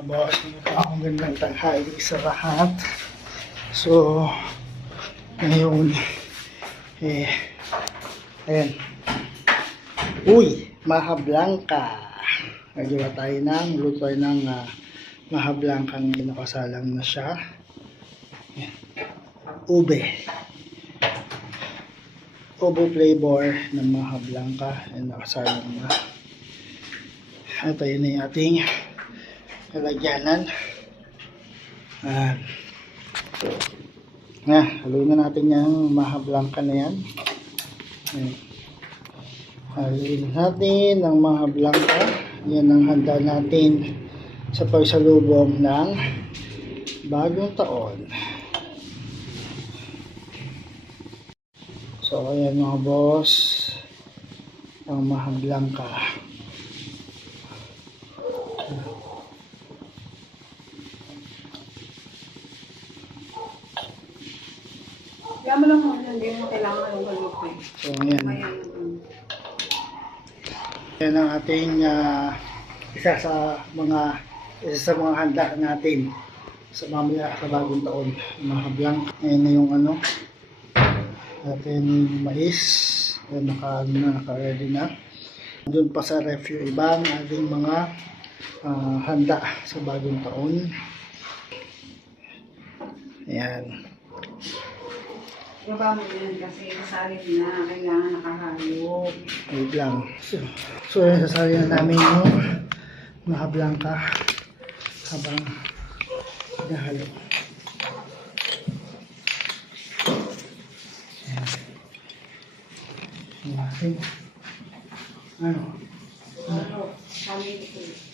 Boss, magandang tanghali sa lahat. So, ngayon, ayan. Uy, maha blanca. Nagawa tayo luto tayo ng maha blanca. Nakasalang na siya. Ayan. Ube flavor ng maha blanca. Ayan, nakasalang na. At ayun na yung ating lalagyanan. Haluin na natin yung maha blanca na yan. Haluin natin ang maha blanca. Yan ang handa natin sa pagsalubong ng bagong taon. So ayan mga boss, ang maha blanca. Kaya mo lang hindi mo kailangan ng galupin. So, ayan. Yan ang ating isa sa mga handa natin sa mamaya sa bagong taon. Mga blanc. Ayan na yung ating mais. Ayan, naka-ready na. Doon pa sa ref yung ibang ating mga handa sa bagong taon. Ayan. Baba mo yan kasi kasalit na, kailangan nakahalo. Wait lang. So yan, sasali na namin yung maha blanca habang nahalo. Ayan. Kami ito.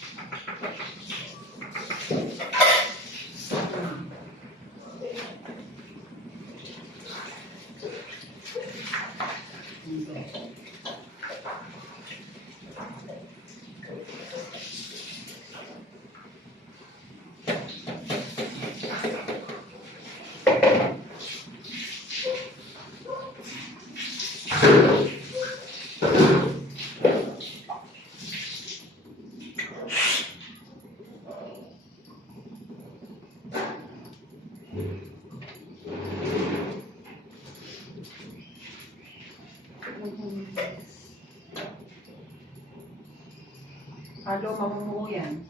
Halo, mamumuo yan.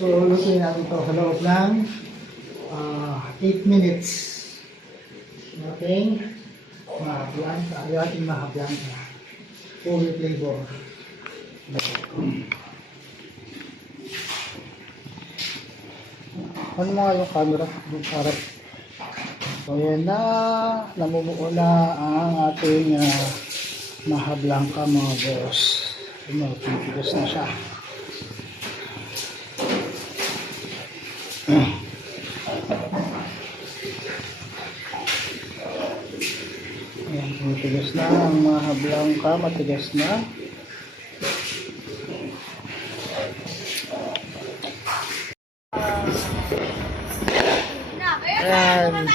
So, lutuin natin ito sa loob ng 8 minutes. Ating maha blanca. Ating maha blanca. Ube flavor. Ano mga yung camera? Yung harap. So, yan na. Namumuo na ang ating maha blanca mga boss. Pinitigas na siya. Ayan, matigas na ang maha blanca, matigas na. Ayan.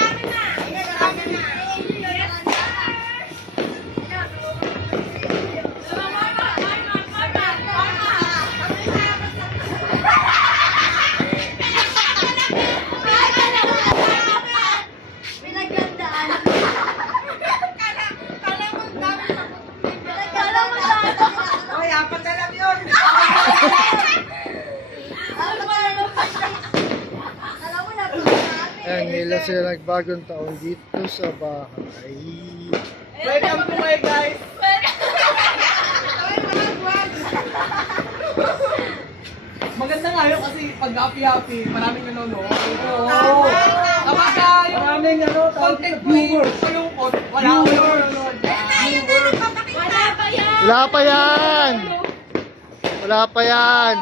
Ayan, nila sila nagbagong taon dito sa bahay. Welcome to my guys! Maganda nga yun kasi pag happy-happy, maraming nanonood. Oo. Kapag maraming content viewers, malungkot, wala ko nanonood. Wala pa yan! Wala pa yan!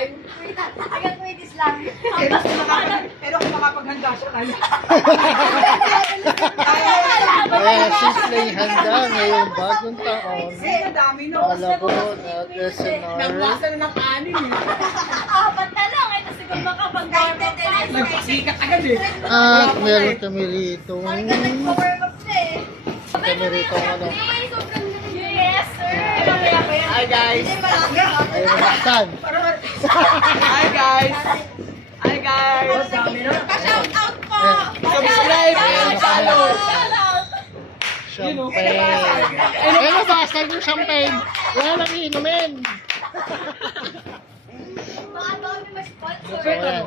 Ay, Hanggang 20s lang. pero kung makapaghanda siya kaya. Ayan, simpleng handa ngayong bagong taon. Ang dami no. Malabo na listener. Nagwasan na ng kanin eh. Apat na lang. Ito siguro makapag-warm-up tayo. Nagpasikat agad eh. At meron kami rito. Parang ka nag-warm up na eh. Kami rito ano. Yes, sir. Mamaya pa yan. Hi guys. Ayun, saan? Hi guys. Hi guys. Pa-shout out po. Subscribe and follow. Champagne. Ayun, nabasag yung champagne. Wala lang iinumin. Baka dami mas sponsor. So, ayan.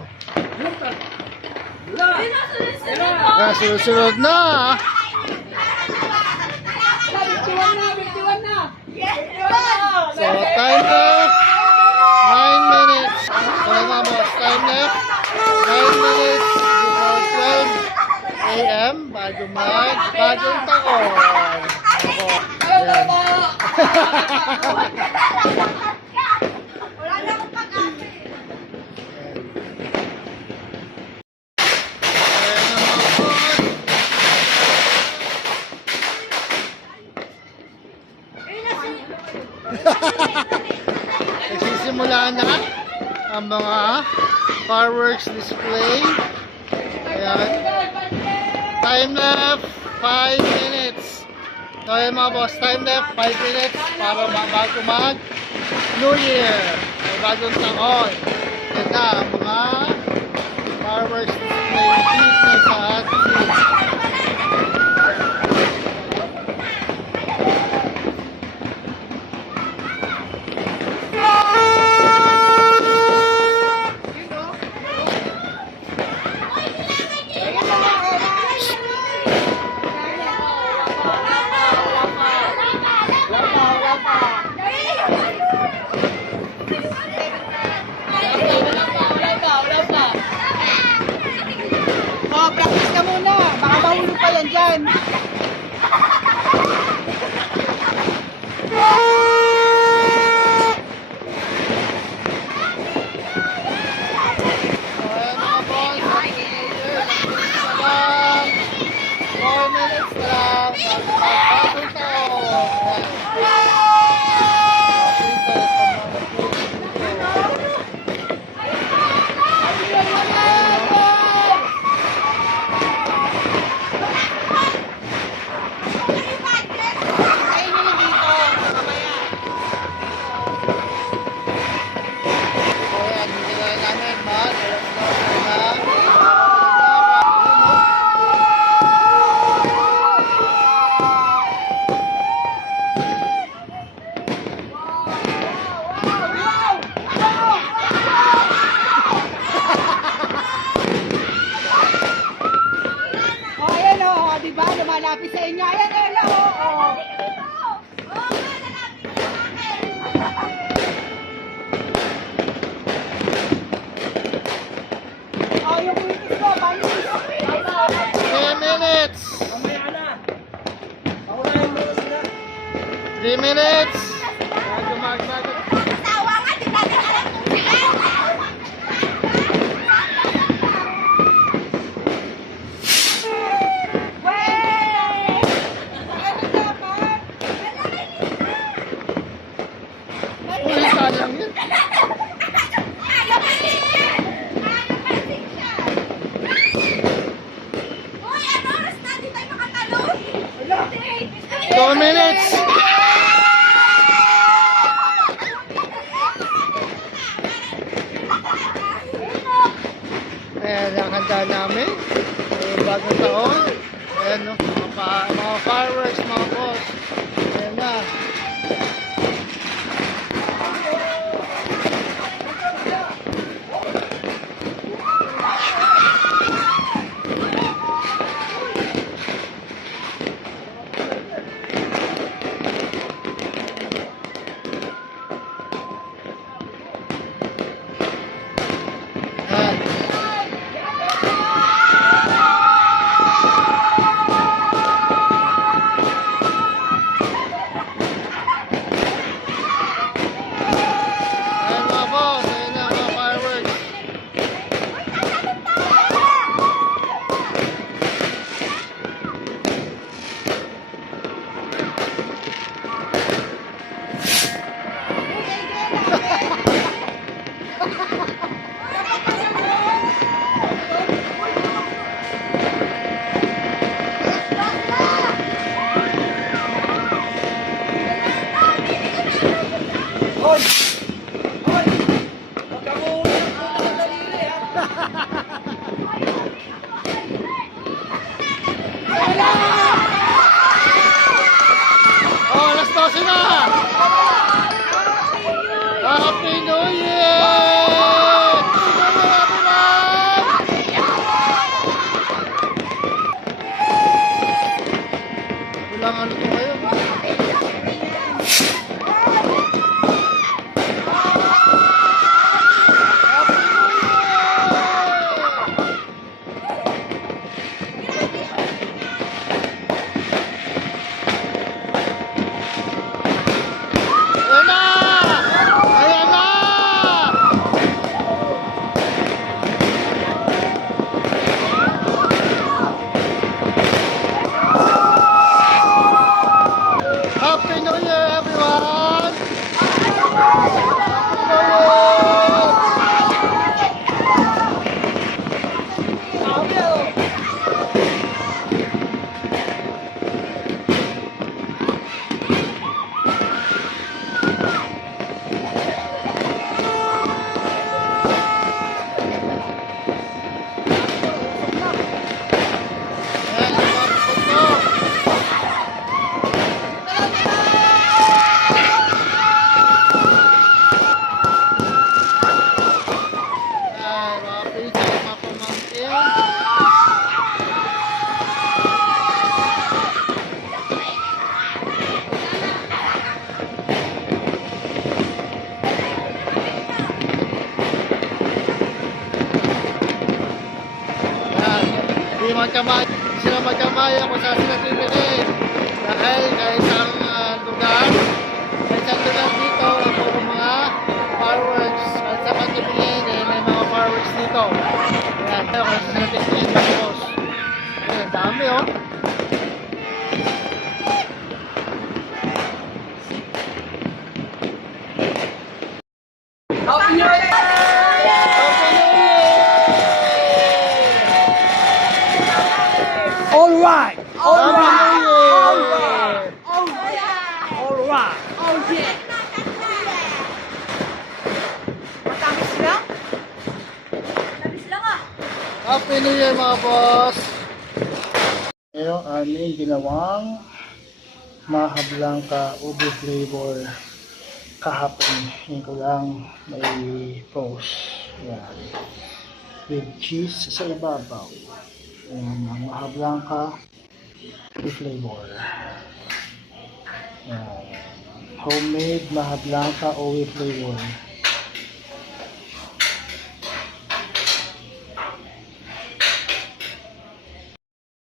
Sunod-sunod. Susunod na. So, time left. 9 minutes. So, mga boss, time left. 9 minutes before 12 a.m. Bagong taon. Ako. Ayan. Wala na akong pag-asa eh. Ayan ang mga boss. Nagsisimula na ang mga fireworks display. Ayan. Time left 5 minutes. So ayan mga boss, time left 5 minutes para bago mag New Year. So, bagong taon. Yan na ang mga fireworks display dito sa ating Oh, practice ka muna. Baka mahulog pa yan dyan. Ayan mga boss, Happy New Year! Salam! 4 minutes lang! Bagong taon! Ayan, hindi na namin Oh, ayan o. Di ba? Lumalapit sa inyo. Ayan, ayan o. Oh. Oh, yung kulitis mo. Panis. 10 minutes! 3 minutes! Bago magbago. Tawa nga, di natin alam kung saan. Wey! Ano dapat? Uy, sayang yun. Ayaw maling yan! Ayaw maling siya! Uy, ano oras na? Di tayo makatalon! 2 minutes! Ayan ang handa namin. Bagong taon. Ayan no, mga fireworks, mga boss. Ayan na. sila magkamaya kung saan sila bibili. Dahil kahit sa lugar, dito, ay puro mga fireworks. At sa pagkibili, dahil may mga fireworks dito. Ayan, tayo kung saan sila bibili, boss. Ayan, dami oh. Happy New Year! All right! All right! All right! All right! Oh yeah! Matamis lang? Matamis lang ah. Happy New Year mga boss! Ngayon aming ginawang Maha Blanca ube flavor kahapon. Ngayon ko lang may post. Yan. With cheese sa ibabaw. Yan ang Maha Blanca ube flavor. Yan. Homemade Maha Blanca ube flavor.